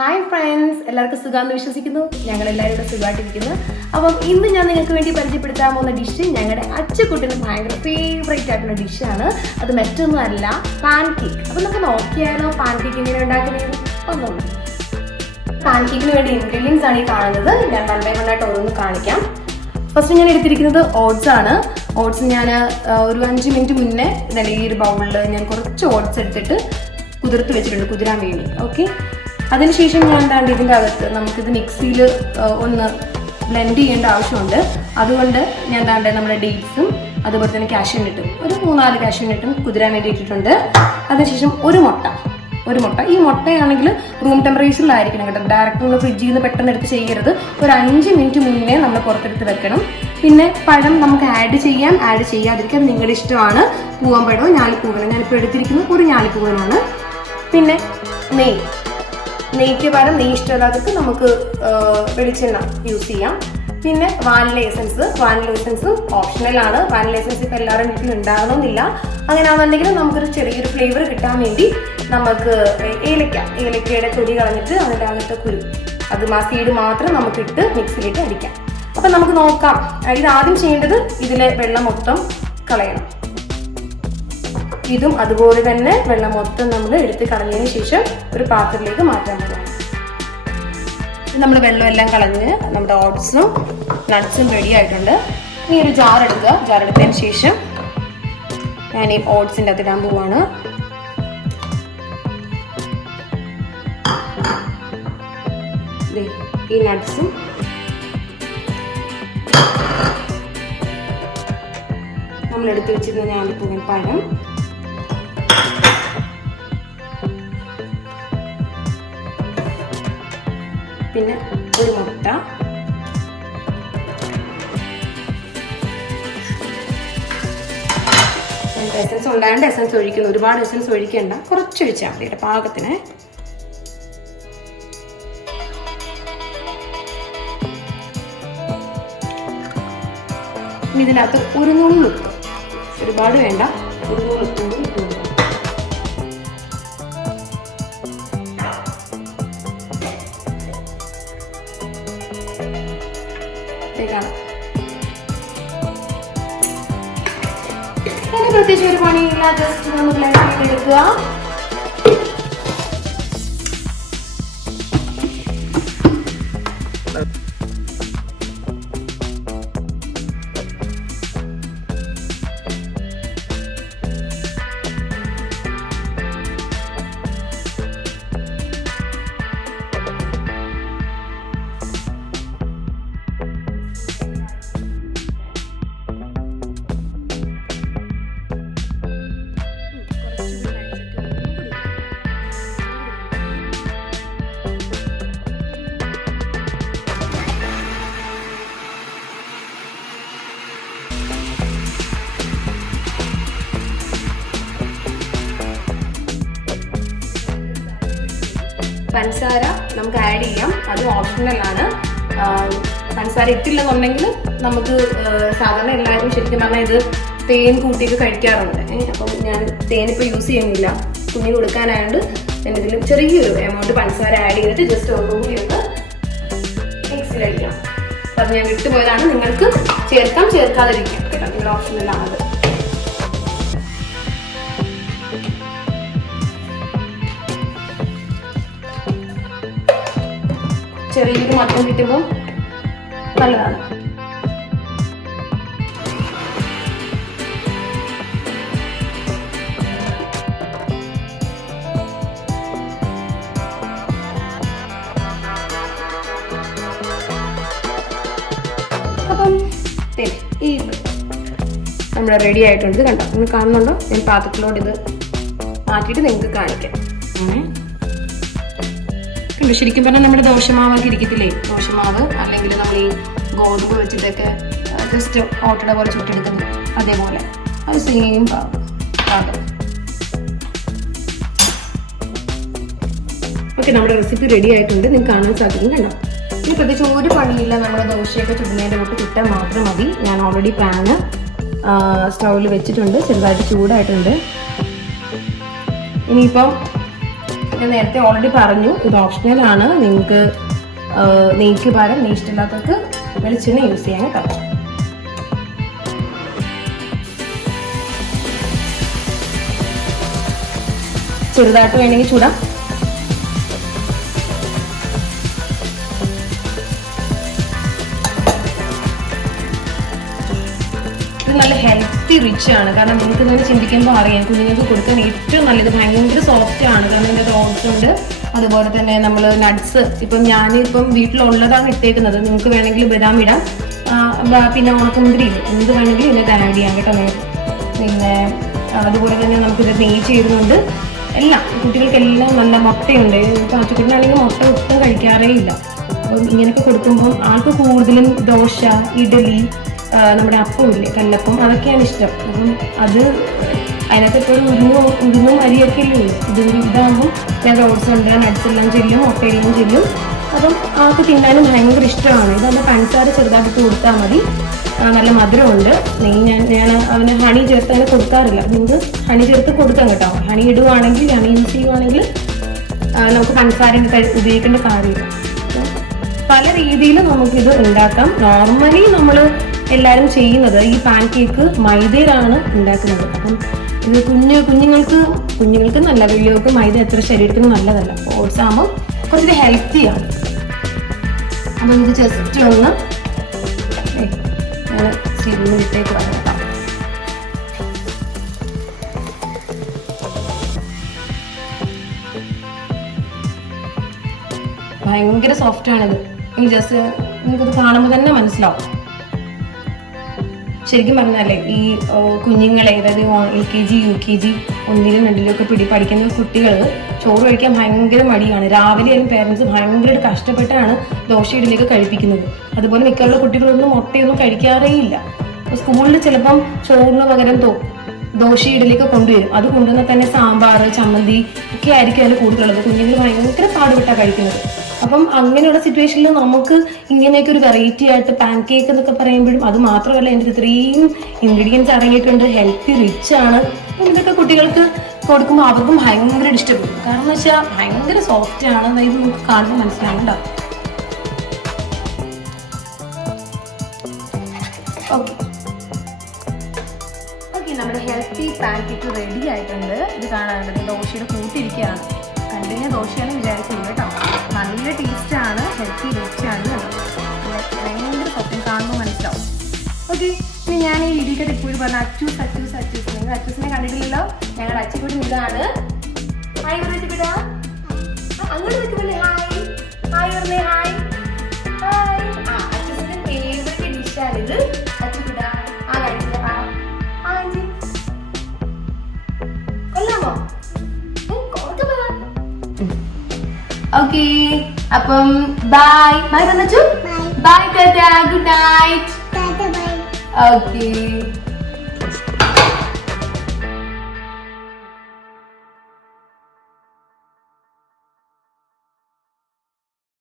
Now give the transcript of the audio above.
Hi friends, എല്ലാവർക്കും സുഖാന്ന് വിശ്വസിക്കുന്നു. ഞങ്ങൾ എല്ലാവരും ഇവിടെ സുഖമായിട്ടിരിക്കുന്നു. അപ്പം ഇന്ന് ഞാൻ നിങ്ങൾക്ക് വേണ്ടി പരിചയപ്പെടുത്താൻ പോകുന്ന ഡിഷ് ഞങ്ങളുടെ അച്ചുകുട്ടിന് ഭയങ്കര ഫേവറേറ്റ് ആയിട്ടുള്ള ഡിഷാണ്. അത് മറ്റൊന്നും അല്ല, പാൻ കേക്ക്. അപ്പം നമുക്ക് നോക്കിയാലോ പാൻ കേക്ക് എങ്ങനെ ഉണ്ടാക്കുന്നത്? ഒന്നുമില്ല, പാൻ കേക്കിന് വേണ്ടി ഇൻഗ്രീഡിയൻസ് ആണ് ഈ കാണുന്നത്. ഞാൻ വൺ ബൈ വൺ ആയിട്ട് ഓരോന്ന് കാണിക്കാം. ഫസ്റ്റ് ഞാൻ എടുത്തിരിക്കുന്നത് ഓട്സ് ആണ്. ഓട്സ് ഞാൻ ഒരു 5 മിനിറ്റ് മുന്നേ ഈ ഒരു ബൗളിൽ ഞാൻ കുറച്ച് ഓട്സ് എടുത്തിട്ട് കുതിർത്ത് വെച്ചിട്ടുണ്ട്, കുതിരാൻ വേണ്ടി. ഓക്കെ, അതിനുശേഷം ഞാൻ എന്താണ്ട് ഇതിൻ്റെ അകത്ത് നമുക്കിത് മിക്സിയിൽ ഒന്ന് ബ്ലെൻഡ് ചെയ്യേണ്ട ആവശ്യമുണ്ട്. അതുകൊണ്ട് ഞാൻ എന്താണ്ട് നമ്മുടെ ഡേറ്റ്സും അതുപോലെ തന്നെ കാഷ്യൂനട്ടും ഒരു 3-4 കാഷ്യൂനട്ടും കുതിരാൻ വേണ്ടി ഇട്ടിട്ടുണ്ട്. അതിനുശേഷം ഒരു മുട്ട. ഈ മുട്ടയാണെങ്കിൽ റൂം ടെമ്പറേച്ചറിലായിരിക്കണം കേട്ടോ. ഡയറക്റ്റ് നമ്മൾ ഫ്രിഡ്ജിൽ നിന്ന് പെട്ടെന്ന് എടുത്ത് ചെയ്യരുത്. ഒരു 5 മിനിറ്റ് മുന്നേ നമ്മൾ പുറത്തെടുത്ത് വെക്കണം. പിന്നെ പഴം നമുക്ക് ആഡ് ചെയ്യാതിരിക്കാൻ നിങ്ങളുടെ ഇഷ്ടമാണ്. പൂവൻ പഴമോ ഞാലിപ്പൂവനോ. ഞാനിപ്പോൾ എടുത്തിരിക്കുന്നത് ഒരു ഞാലിപ്പൂവനാണ്. പിന്നെ നെയ്ക്ക് പകരം നെയ്യ് ഇഷ്ടമില്ലാത്തവർക്ക് നമുക്ക് വെളിച്ചെണ്ണ യൂസ് ചെയ്യാം. പിന്നെ വാനില എസൻസ് ഓപ്ഷണലാണ്. വാനില എസൻസ് ഇപ്പം എല്ലാവരും വീട്ടിൽ ഉണ്ടാകണമെന്നില്ല. അങ്ങനെയാണെന്നുണ്ടെങ്കിൽ നമുക്കൊരു ചെറിയൊരു ഫ്ലേവർ കിട്ടാൻ വേണ്ടി നമുക്ക് ഏലക്കയുടെ തൊലി കളഞ്ഞിട്ട് അതിൻ്റെ അകത്തെ കുരു അത് സീഡ് മാത്രം നമുക്കിട്ട് മിക്സിയിലിട്ട് അടിക്കാം. അപ്പം നമുക്ക് നോക്കാം. ഇത് ആദ്യം ചെയ്യേണ്ടത് ഇതിലെ വെള്ളം മൊത്തം കളയണം. ഇതും അതുപോലെ തന്നെ വെള്ളം മൊത്തം നമ്മൾ എടുത്ത് കളഞ്ഞതിന് ശേഷം ഒരു പാത്രത്തിലേക്ക് മാറ്റാൻ പോകാം. നമ്മൾ വെള്ളമെല്ലാം കളഞ്ഞ് നമ്മുടെ ഓട്സും നട്ട്സും റെഡി ആയിട്ടുണ്ട്. ഇനി ഒരു ജാർ എടുത്തതിന് ശേഷം ഞാൻ ഈ ഓട്സിൻ്റെ അകത്ത് ഇടാൻ പോവാണ്. ഈ നട്ട്സും നമ്മൾ എടുത്ത് വെച്ചിരുന്ന ഞാലിപ്പൂവൻ പഴം, പിന്നെ ഒരു മുട്ട, എസൻസ് ഉണ്ടായതുകൊണ്ട് എസൻസ് ഒഴിക്കുന്നു. ഒരുപാട് എസൻസ് ഒഴിക്കേണ്ട, കുറച്ച് ഒഴിച്ചാൽ മതി പാകത്തിന്. ഇതിനകത്ത് ഒരു നുള്ളുപ്പ്, ഒരുപാട് വേണ്ട, ഒരു നുള്ളുപ്പ് ഇട്ടു. പ്രത്യേകിച്ച് ഒരു പണിയില്ല, ജസ്റ്റ് നമ്മൾ ബ്ലെൻഡ് എടുക്കുക. പഞ്ചസാര നമുക്ക് ആഡ് ചെയ്യാം, അത് ഓപ്ഷണലാണ്. പഞ്ചസാര ഇട്ടില്ലെന്നുണ്ടെങ്കിൽ നമുക്ക് സാധാരണ എല്ലാവരും ശരിക്കും പറഞ്ഞാൽ ഇത് തേൻ കൂട്ടിയൊക്കെ കഴിക്കാറുണ്ട്. അപ്പം ഞാൻ തേനിപ്പോൾ യൂസ് ചെയ്യുന്നില്ല, കുഞ്ഞിന് കൊടുക്കാനായതുകൊണ്ട് ഞാൻ ഇതിൽ ചെറിയൊരു എമൗണ്ട് പഞ്ചസാര ആഡ് ചെയ്തിട്ട് ജസ്റ്റ് ഒന്നുകൂടി ഒന്ന് മിക്സിലടിക്കാം. അപ്പം അത് ഞാൻ വിട്ടുപോയതാണ്. നിങ്ങൾക്ക് ചേർക്കാതിരിക്കാം കേട്ടോ, നിങ്ങളുടെ ഓപ്ഷണലാണത്. ചെറിയൊരു മട്ടൻ കിട്ടുമ്പോൾ നല്ലതാണ്. അപ്പം ഈ നമ്മുടെ റെഡി ആയിട്ടുണ്ട്. ഇത് കണ്ടോ, നിങ്ങൾ കാണുന്നുണ്ടോ? ഞാൻ പാത്രത്തിലോട്ട് ഇത് മാറ്റിയിട്ട് നിങ്ങൾക്ക് കാണിക്കാം. ശരിക്കും പറഞ്ഞാൽ നമ്മുടെ ദോശമാവൊക്കെ ഇരിക്കത്തില്ലേ, ദോശമാവ് അല്ലെങ്കിൽ നമ്മൾ ഈ ഗോതമ്പ് വെച്ചിട്ടൊക്കെ ജസ്റ്റ് ഓട്ടയുടെ പോലെ ചുട്ടെടുക്കുന്നത്, അതേപോലെ അത് സെയിം പാകം. ഓക്കെ, നമ്മുടെ റെസിപ്പി റെഡി ആയിട്ടുണ്ട്. നിങ്ങൾക്ക് കാണാൻ സാധിക്കും. കണ്ടോ, ഇനി പ്രത്യേകിച്ച് ഒരു പണിയില്ല. നമ്മുടെ ദോശയൊക്കെ ചുടുന്നതിൻ്റെ കൂട്ട് ചുട്ടാൽ മാത്രം മതി. ഞാൻ ഓൾറെഡി പാന് സ്റ്റൗവിൽ വെച്ചിട്ടുണ്ട്, ചെറുതായിട്ട് ചൂടായിട്ടുണ്ട്. ഇനിയിപ്പം ഞാൻ നേരത്തെ ഓൾറെഡി പറഞ്ഞു, ഇത് ഓപ്ഷണൽ ആണ്. നിങ്ങൾക്ക് നെയ്ക്ക് പകരം നെയ്യ് ഇഷ്ടമില്ലാത്തവർക്ക് വെളിച്ചെണ്ണ യൂസ് ചെയ്യാൻ കേട്ടോ. ചെറുതായിട്ട് വേണമെങ്കിൽ ചൂടാം. ഇത് നല്ല ഹെൽത്തി റിച്ച് ആണ്. കാരണം നിങ്ങൾക്ക് ഇങ്ങനെ ചിന്തിക്കുമ്പോൾ അറിയാം, കുഞ്ഞുങ്ങൾക്ക് കൊടുക്കാൻ ഏറ്റവും നല്ലത്. ഭയങ്കര സോഫ്റ്റ് ആണ്. കാരണം ഇതിൻ്റെ ഓട്സ് ഉണ്ട്, അതുപോലെ തന്നെ നമ്മൾ നട്ട്സ്. ഇപ്പം ഞാനിപ്പം വീട്ടിലുള്ളതാണ് ഇട്ടേക്കുന്നത്. നിങ്ങൾക്ക് വേണമെങ്കിൽ ബദാം ഇടാം, പിന്നെ ഉണക്കമുന്തിരി എന്ത് വേണമെങ്കിലും ഇതിനകത്ത് ആഡ് ചെയ്യാം കേട്ടോ. പിന്നെ അതുപോലെ തന്നെ നമുക്കിത് നെയ്യ് ചേരുന്നുണ്ട്. എല്ലാം കുട്ടികൾക്കെല്ലാം നല്ല മുട്ടയുണ്ട്. ഇപ്പം അച്ചുകുട്ടനാണെങ്കിൽ മുട്ട ഒട്ടും കഴിക്കാറേ ഇല്ല. അപ്പം ഇങ്ങനെയൊക്കെ കൊടുക്കുമ്പം ആൾക്ക് കൂടുതലും ദോശ, ഇഡലി, നമ്മുടെ അപ്പം ഇല്ലേ, കല്ലപ്പം, അതൊക്കെയാണ് ഇഷ്ടം. അപ്പം അത് അതിനകത്ത് ഇപ്പോൾ ഉഴുന്നും അരിയൊക്കെ ഇല്ലേ ഉള്ളൂ. ഇതാകുമ്പോൾ ഞാൻ ഓട്സ് ഉണ്ട്, നട്ട്സ് എല്ലാം ചെല്ലും, മുട്ടയെല്ലാം ചെല്ലും. അപ്പം ആൾക്ക് തിന്നാനും ഭയങ്കര ഇഷ്ടമാണ്. ഇതാകുമ്പോൾ പഞ്ചസാര ചെറുതായിട്ട് കൊടുത്താൽ മതി. നല്ല മധുരമുണ്ട്. ഞാൻ അവന് ഹണി ചേർത്ത് അങ്ങനെ കൊടുക്കാറില്ല. നിങ്ങൾക്ക് ഹണി ചേർത്ത് കൊടുക്കാം കേട്ടോ. ഹണി ഇടുവാണെങ്കിൽ, ഹണി യൂസ് ചെയ്യുവാണെങ്കിൽ നമുക്ക് പഞ്ചസാര ഉപയോഗിക്കേണ്ട കാര്യമില്ല. പല രീതിയിൽ നമുക്കിത് ഉണ്ടാക്കാം. നോർമലി നമ്മൾ എല്ലാവരും ചെയ്യുന്നത് ഈ പാൻ കേക്ക് മൈദയിലാണ് ഉണ്ടാക്കുന്നത്. അപ്പം ഇത് കുഞ്ഞുങ്ങൾക്ക് നല്ല, വലിയവർക്ക് മൈദ എത്ര ശരീരത്തിന് നല്ലതല്ല. ഓട്സ് ആകുമ്പോൾ കുറച്ച് ഹെൽത്തിയാണ്. അപ്പം ഇത് ജസ്റ്റ് ഒന്ന് ഇട്ടേക്ക് വരാം. ഭയങ്കര സോഫ്റ്റ് ആണിത്. ജസ്റ്റ് നിങ്ങൾക്കത് കാണുമ്പോൾ തന്നെ മനസ്സിലാവും. ശരിക്കും പറഞ്ഞാലേ ഈ കുഞ്ഞുങ്ങളെ, അതായത് LKG UKG 1ലും 2ലും ഒക്കെ പഠിക്കുന്ന കുട്ടികൾ ചോറ് കഴിക്കാൻ ഭയങ്കര മടിയാണ്. രാവിലെ ആയാലും പേരൻസ് ഭയങ്കരമായിട്ട് കഷ്ടപ്പെട്ടാണ് ദോശ ഇഡലിയൊക്കെ കഴിപ്പിക്കുന്നത്. അതുപോലെ മിക്കുള്ള കുട്ടികളൊന്നും മുട്ടയൊന്നും കഴിക്കാറേ ഇല്ല. സ്കൂളിൽ ചിലപ്പം ചോറിന് പകരം ദോശ ഇഡലിയൊക്കെ കൊണ്ടുവരും. അത് കൊണ്ടുവന്നാൽ തന്നെ സാമ്പാർ, ചമ്മന്തി ഒക്കെ ആയിരിക്കും അതിൽ കൂടുതലുള്ളത്. കുഞ്ഞുങ്ങൾ ഭയങ്കര പാടുപെട്ടാണ് കഴിക്കുന്നത്. അപ്പം അങ്ങനെയുള്ള സിറ്റുവേഷനിൽ നമുക്ക് ഇങ്ങനെയൊക്കെ ഒരു വെറൈറ്റി ആയിട്ട് പാൻ കേക്ക് എന്നൊക്കെ പറയുമ്പോഴും, അത് മാത്രമല്ല ഇതിൻ്റെ ഇത്രയും ഇൻഗ്രീഡിയൻസ് അടങ്ങിയിട്ടുണ്ട്, ഹെൽത്തി റിച്ച് ആണ്. ഇതൊക്കെ കുട്ടികൾക്ക് കൊടുക്കുമ്പോൾ അവർക്കും ഭയങ്കര ഇഷ്ടപ്പെടും. കാരണം എന്ന് വെച്ചാൽ ഭയങ്കര സോഫ്റ്റ് ആണ്. ഇത് നമുക്ക് കാണുമ്പോൾ മനസ്സിലാവുന്നുണ്ടോ? ഓക്കെ, നമ്മുടെ ഹെൽത്തി പാൻ കേക്ക് റെഡി ആയിട്ടുണ്ട്. ഇത് കാണാനുള്ളത് ദോശയുടെ കൂട്ടിരിക്കുകയാണ്. കണ്ടിന്യൂ ദോശയാണ് വിചാരിക്കുന്നത് കേട്ടോ. നല്ല ടേസ്റ്റാണ്, ഹെൽത്തി റിച്ചാണ്, ഭയങ്കര സത്യം കാണുമ്പോൾ മനസ്സിലാവും. ഓക്കെ, ഇനി ഞാൻ ഈ വീഡിയോയുടെ എപ്പോഴും പറഞ്ഞ അച്ചൂസ്. നിങ്ങൾ അച്ചൂസിനെ കണ്ടിട്ടില്ലല്ലോ. ഞങ്ങളുടെ അച്ചുകുട്ടി ഇതാണ്. ഹായ് പറഞ്ഞിട്ട് അങ്ങോട്ട് നിൽക്കുമല്ലേ. ഹായ് പറഞ്ഞേ. ഹായ്. അച്ചൂസിന്റെ ഫേവറേറ്റ് ഡിഷാണിത്. അച്ചുകുട്ട കഴിച്ചത് കൊല്ലാമോ? ഓക്കെ, അപ്പം ബൈ ബൈ പറഞ്ഞു. Bye tata, good night. Okay.